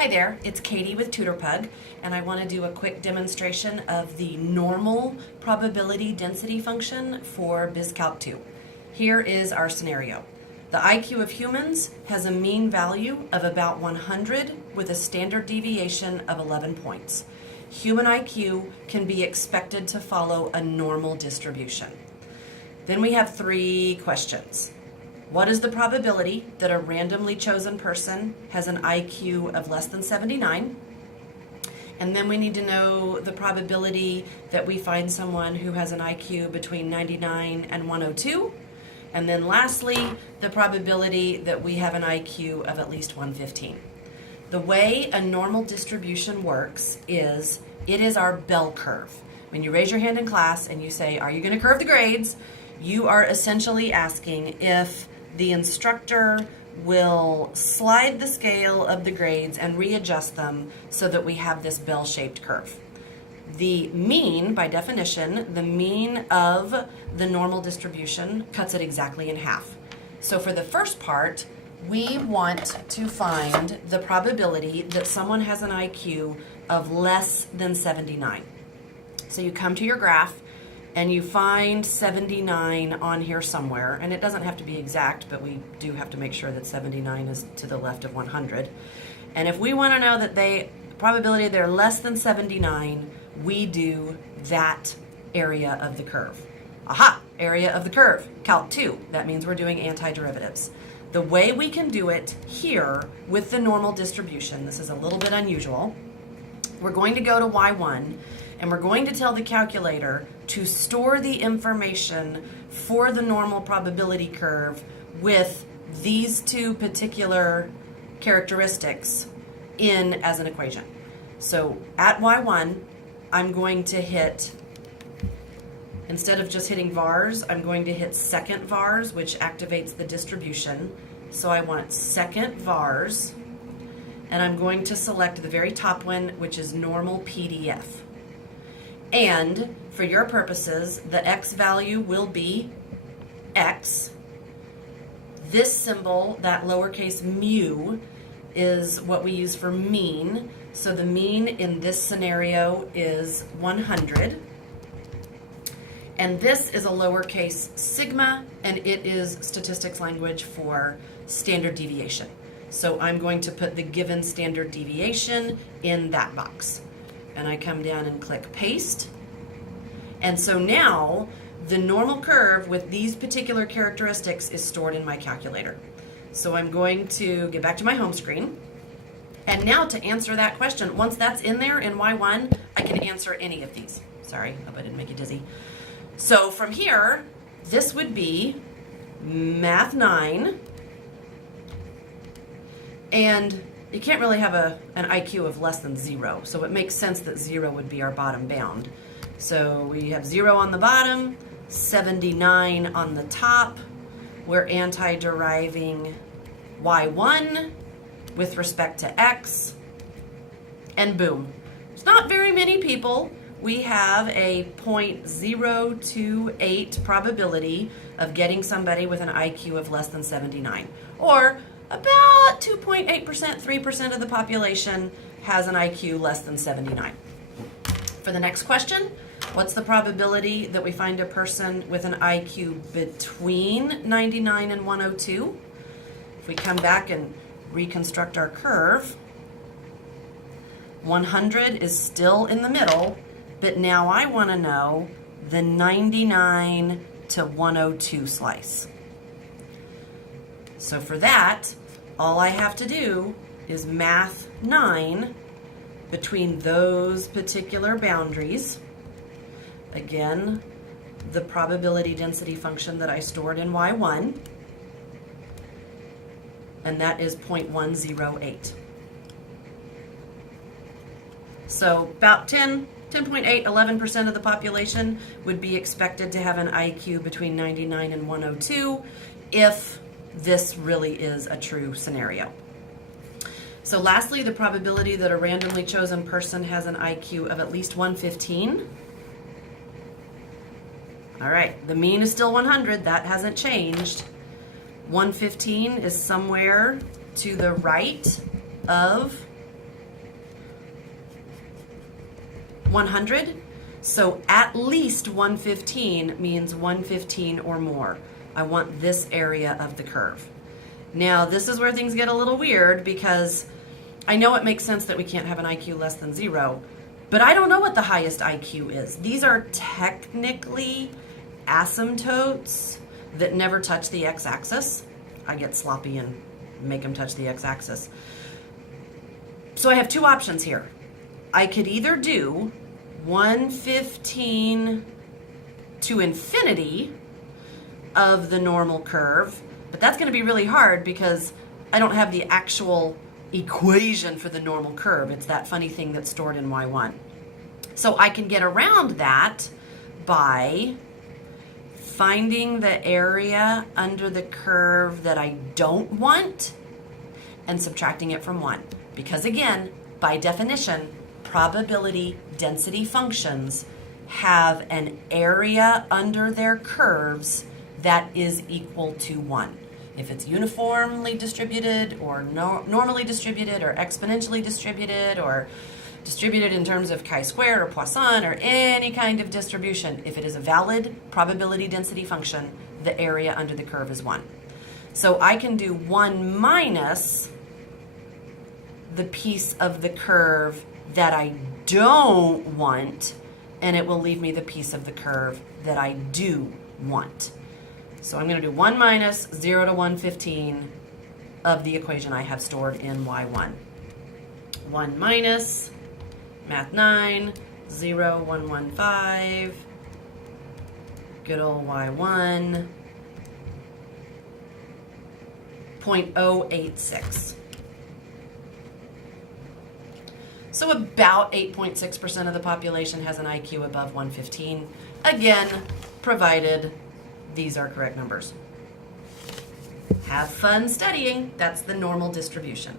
Hi there, it's Katie with TutorPug, and I want to do a quick demonstration of the normal probability density function for Calc 2. Here is our scenario. The IQ of humans has a mean value of about 100 with a standard deviation of 11 points. Human IQ can be expected to follow a normal distribution. Then we have three questions. What is the probability that a randomly chosen person has an IQ of less than 79? And then we need to know the probability that we find someone who has an IQ between 99 and 102. And then lastly, the probability that we have an IQ of at least 115. The way a normal distribution works is it is our bell curve. When you raise your hand in class and you say, are you going to curve the grades? You are essentially asking if the instructor will slide the scale of the grades and readjust them so that we have this bell-shaped curve. The mean, by definition, the mean of the normal distribution cuts it exactly in half. So for the first part, we want to find the probability that someone has an IQ of less than 79. So you come to your graph and you find 79 on here somewhere, and it doesn't have to be exact, but we do have to make sure that 79 is to the left of 100. And if we want to know that probability they're less than 79, we do that area of the curve. Aha, area of the curve, Calc 2. That means we're doing antiderivatives. The way we can do it here with the normal distribution, this is a little bit unusual, we're going to go to Y1, and we're going to tell the calculator to store the information for the normal probability curve with these two particular characteristics in as an equation. So at Y1, I'm going to hit, instead of just hitting vars, I'm going to hit second vars, which activates the distribution. So I want second vars, and I'm going to select the very top one, which is normal PDF. And for your purposes, the X value will be X. This symbol, that lowercase mu, is what we use for mean. So the mean in this scenario is 100. And this is a lowercase sigma, and it is statistics language for standard deviation. So I'm going to put the given standard deviation in that box. And I come down and click paste. And so now the normal curve with these particular characteristics is stored in my calculator. So I'm going to get back to my home screen. And now to answer that question, once that's in there in Y1, I can answer any of these. Sorry, hope I didn't make you dizzy. So from here, this would be Math 9. And you can't really have an IQ of less than 0, so it makes sense that 0 would be our bottom bound. So we have 0 on the bottom, 79 on the top. We're anti-deriving Y1 with respect to X, and boom. It's not very many people. We have a 0.028 probability of getting somebody with an IQ of less than 79, or about 2.8%, 3% of the population has an IQ less than 79. For the next question, what's the probability that we find a person with an IQ between 99 and 102? If we come back and reconstruct our curve, 100 is still in the middle, but now I want to know the 99 to 102 slice. So for that, all I have to do is math 9 between those particular boundaries. Again, the probability density function that I stored in Y1, and that is 0.108. So about 10.8, 11% of the population would be expected to have an IQ between 99 and 102 if this really is a true scenario. So lastly, the probability that a randomly chosen person has an IQ of at least 115. All right, the mean is still 100, that hasn't changed. 115 is somewhere to the right of 100. So at least 115 means 115 or more. I want this area of the curve. Now, this is where things get a little weird because I know it makes sense that we can't have an IQ less than 0, but I don't know what the highest IQ is. These are technically asymptotes that never touch the x-axis. I get sloppy and make them touch the x-axis. So I have two options here. I could either do 115 to infinity of the normal curve, but that's going to be really hard because I don't have the actual equation for the normal curve. It's that funny thing that's stored in y1. So I can get around that by finding the area under the curve that I don't want and subtracting it from 1. Because again, by definition, probability density functions have an area under their curves that is equal to 1. If it's uniformly distributed or normally distributed or exponentially distributed or distributed in terms of chi-squared or Poisson or any kind of distribution, if it is a valid probability density function, the area under the curve is 1. So I can do 1 minus the piece of the curve that I don't want, and it will leave me the piece of the curve that I do want. So I'm going to do 1 minus 0 to 115 of the equation I have stored in y1. 1 minus, math 9, 0, 115, good old y1, 0.086. So about 8.6% of the population has an IQ above 115. Again, provided these are correct numbers. Have fun studying. That's the normal distribution.